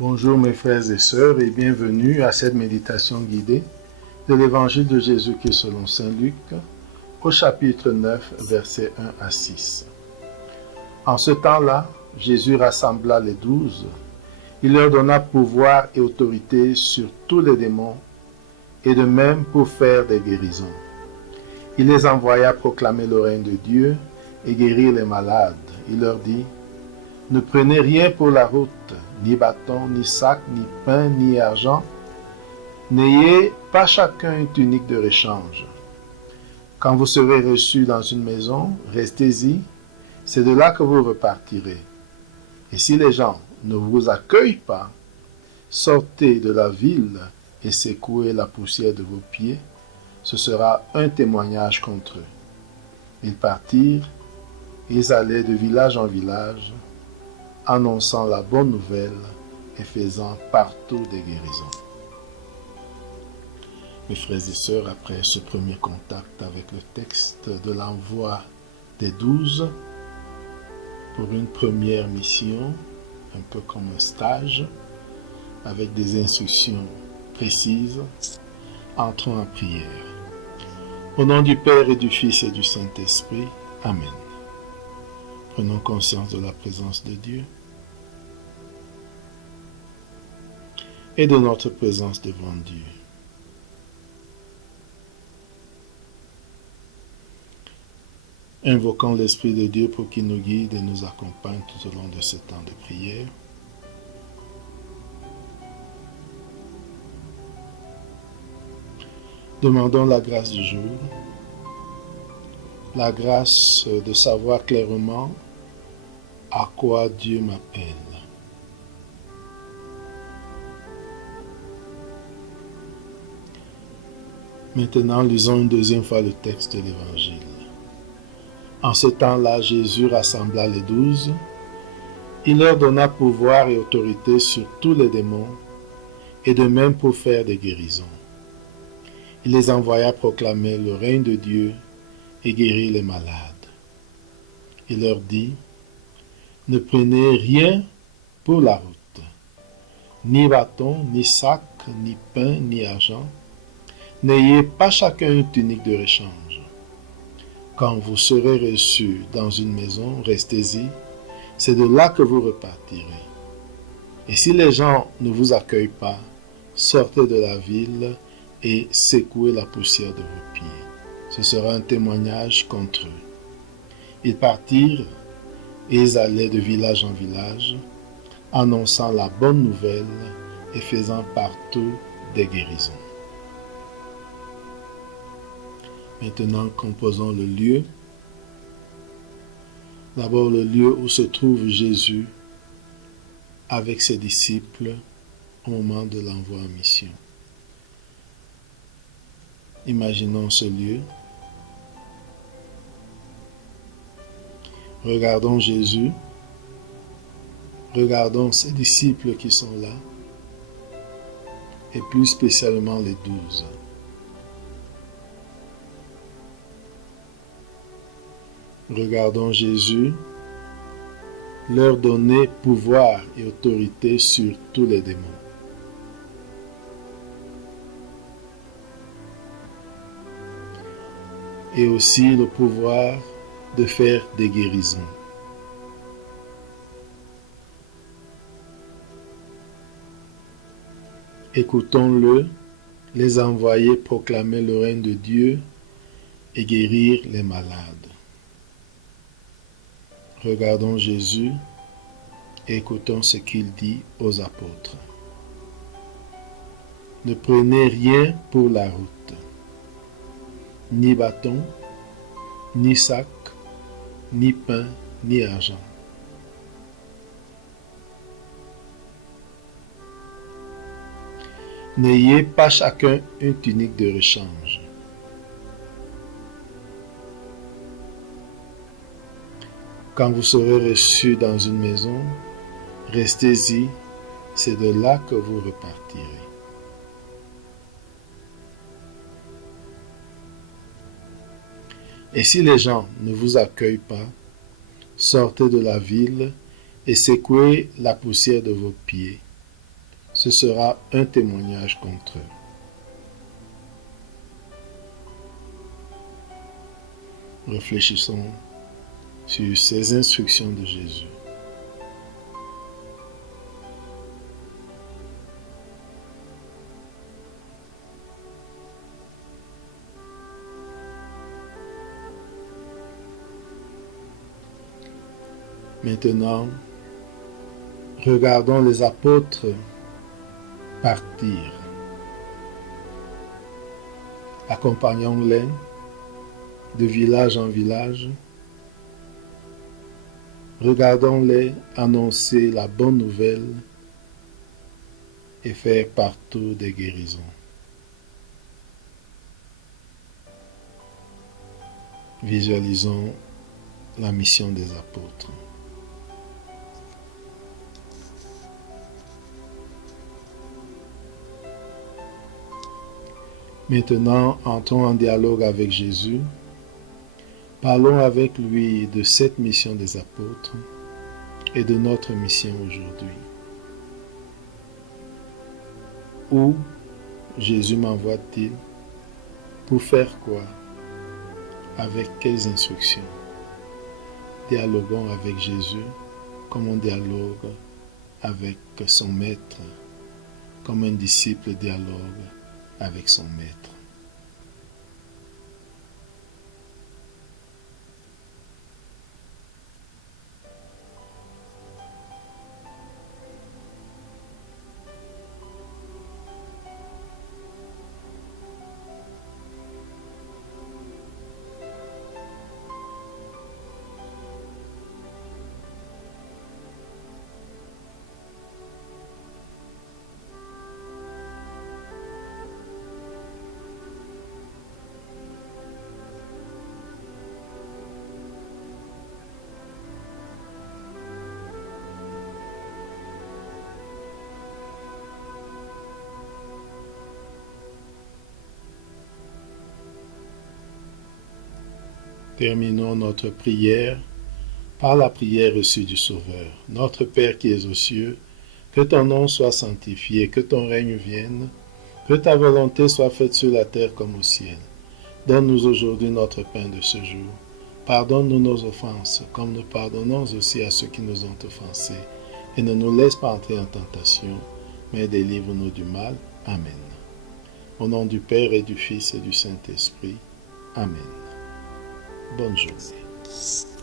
Bonjour mes frères et sœurs et bienvenue à cette méditation guidée de l'Évangile de Jésus-Christ selon Saint Luc au chapitre 9, versets 1 à 6. En ce temps-là, Jésus rassembla les 12. Il leur donna pouvoir et autorité sur tous les démons et de même pour faire des guérisons. Il les envoya proclamer le règne de Dieu et guérir les malades. Il leur dit: ne prenez rien pour la route, ni bâton, ni sac, ni pain, ni argent. N'ayez pas chacun une tunique de rechange. Quand vous serez reçus dans une maison, restez-y, c'est de là que vous repartirez. Et si les gens ne vous accueillent pas, sortez de la ville et secouez la poussière de vos pieds. Ce sera un témoignage contre eux. Ils partirent, ils allaient de village en village, annonçant la bonne nouvelle et faisant partout des guérisons. Mes frères et sœurs, après ce premier contact avec le texte de l'envoi des 12 pour une première mission, un peu comme un stage, avec des instructions précises, entrons en prière. Au nom du Père et du Fils et du Saint-Esprit, Amen. Prenons conscience de la présence de Dieu et de notre présence devant Dieu. Invoquons l'Esprit de Dieu pour qu'il nous guide et nous accompagne tout au long de ce temps de prière. Demandons la grâce du jour, la grâce de savoir clairement à quoi Dieu m'appelle. Maintenant, lisons une deuxième fois le texte de l'Évangile. En ce temps-là, Jésus rassembla les 12. Il leur donna pouvoir et autorité sur tous les démons, et de même pour faire des guérisons. Il les envoya proclamer le règne de Dieu et guérir les malades. Il leur dit: ne prenez rien pour la route, ni bâton, ni sac, ni pain, ni argent. N'ayez pas chacun une tunique de rechange. Quand vous serez reçus dans une maison, restez-y, c'est de là que vous repartirez. Et si les gens ne vous accueillent pas, sortez de la ville et secouez la poussière de vos pieds. Ce sera un témoignage contre eux. Ils partirent et ils allaient de village en village, annonçant la bonne nouvelle et faisant partout des guérisons. Maintenant, composons le lieu. D'abord, le lieu où se trouve Jésus avec ses disciples au moment de l'envoi en mission. Imaginons ce lieu. Regardons Jésus. Regardons ses disciples qui sont là. Et plus spécialement les 12. Regardons Jésus leur donner pouvoir et autorité sur tous les démons. Et aussi le pouvoir de faire des guérisons. Écoutons-le, les envoyer proclamer le règne de Dieu et guérir les malades. Regardons Jésus et écoutons ce qu'il dit aux apôtres. Ne prenez rien pour la route, ni bâton, ni sac, ni pain, ni argent. N'ayez pas chacun une tunique de rechange. Quand vous serez reçus dans une maison, restez-y, c'est de là que vous repartirez. Et si les gens ne vous accueillent pas, sortez de la ville et secouez la poussière de vos pieds. ce sera un témoignage contre eux. Réfléchissons sur ces instructions de Jésus. Maintenant, regardons les apôtres partir. Accompagnons-les de village en village. Regardons-les annoncer la bonne nouvelle et faire partout des guérisons. Visualisons la mission des apôtres. Maintenant, entrons en dialogue avec Jésus. Parlons avec lui de cette mission des apôtres et de notre mission aujourd'hui. Où Jésus m'envoie-t-il? Pour faire quoi? Avec quelles instructions? Dialoguons avec Jésus comme on dialogue avec son maître, comme un disciple dialogue avec son maître. Terminons notre prière par la prière reçue du Sauveur. Notre Père qui es aux cieux, que ton nom soit sanctifié, que ton règne vienne, que ta volonté soit faite sur la terre comme au ciel. Donne-nous aujourd'hui notre pain de ce jour. Pardonne-nous nos offenses, comme nous pardonnons aussi à ceux qui nous ont offensés. Et ne nous laisse pas entrer en tentation, mais délivre-nous du mal. Amen. Au nom du Père et du Fils et du Saint-Esprit. Amen. Bonne journée.